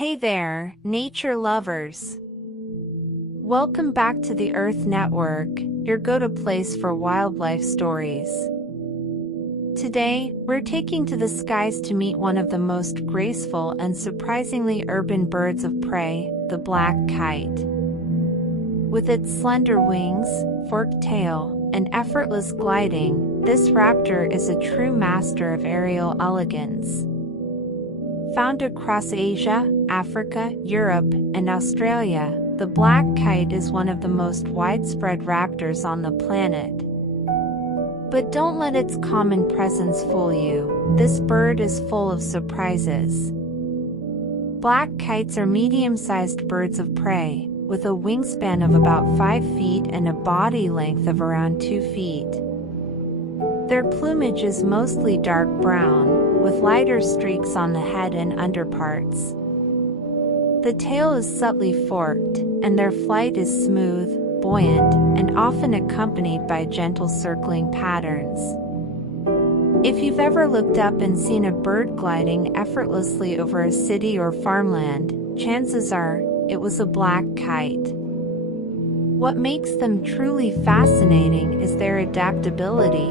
Hey there, nature lovers! Welcome back to the Earth Network, your go-to place for wildlife stories. Today, we're taking to the skies to meet one of the most graceful and surprisingly urban birds of prey, the black kite. With its slender wings, forked tail, and effortless gliding, this raptor is a true master of aerial elegance. Found across Asia, Africa, Europe, and Australia, the black kite is one of the most widespread raptors on the planet. But don't let its common presence fool you. This bird is full of surprises. Black kites are medium-sized birds of prey, with a wingspan of about 5 feet and a body length of around 2 feet. Their plumage is mostly dark brown, with lighter streaks on the head and underparts. The tail is subtly forked, and their flight is smooth, buoyant, and often accompanied by gentle circling patterns. If you've ever looked up and seen a bird gliding effortlessly over a city or farmland, chances are, it was a black kite. What makes them truly fascinating is their adaptability.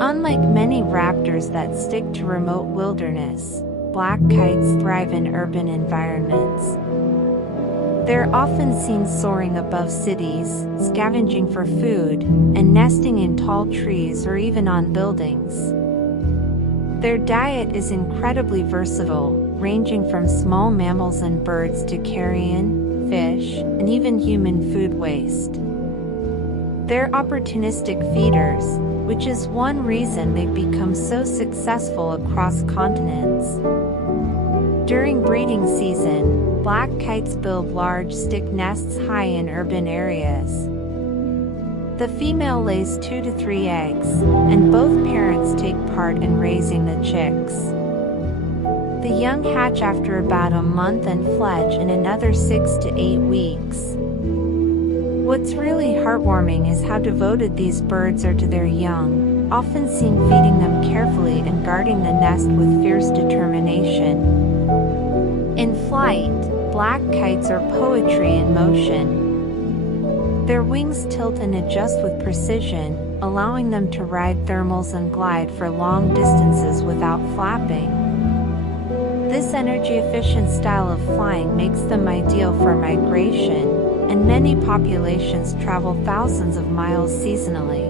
Unlike many raptors that stick to remote wilderness, black kites thrive in urban environments. They're often seen soaring above cities, scavenging for food, and nesting in tall trees or even on buildings. Their diet is incredibly versatile, ranging from small mammals and birds to carrion, fish, and even human food waste. They're opportunistic feeders, which is one reason they've become so successful across continents. During breeding season, black kites build large stick nests high in urban areas. The female lays 2 to 3 eggs, and both parents take part in raising the chicks. The young hatch after about a month and fledge in another 6 to 8 weeks. What's really heartwarming is how devoted these birds are to their young, often seen feeding them carefully and guarding the nest with fierce determination. In flight, black kites are poetry in motion. Their wings tilt and adjust with precision, allowing them to ride thermals and glide for long distances without flapping. This energy-efficient style of flying makes them ideal for migration, and many populations travel thousands of miles seasonally.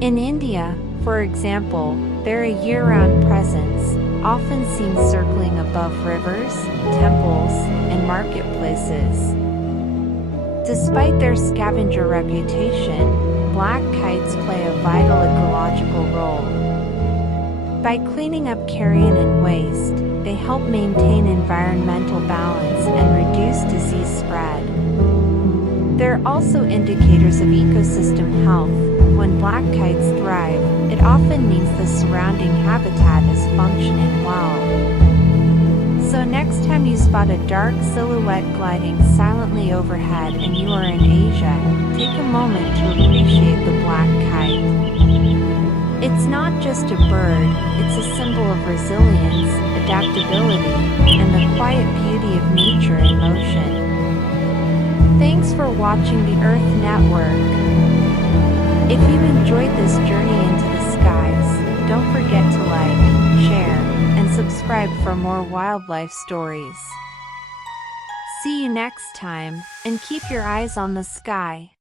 In India, for example, they're a year-round presence, often seen circling above rivers, temples, and marketplaces. Despite their scavenger reputation, black kites play a vital ecological role. By cleaning up carrion and waste, they help maintain environmental balance and reduce disease spread. They're also indicators of ecosystem health. When black kites thrive, it often means the surrounding habitat is functioning well. So next time you spot a dark silhouette gliding silently overhead and you are in Asia, take a moment to appreciate the black kite. It's not just a bird, it's a symbol of resilience, adaptability, and the quiet beauty of nature in motion. Thanks for watching the Earth Network. If you enjoyed this journey into the skies, don't forget to like, share, and subscribe for more wildlife stories. See you next time, and keep your eyes on the sky.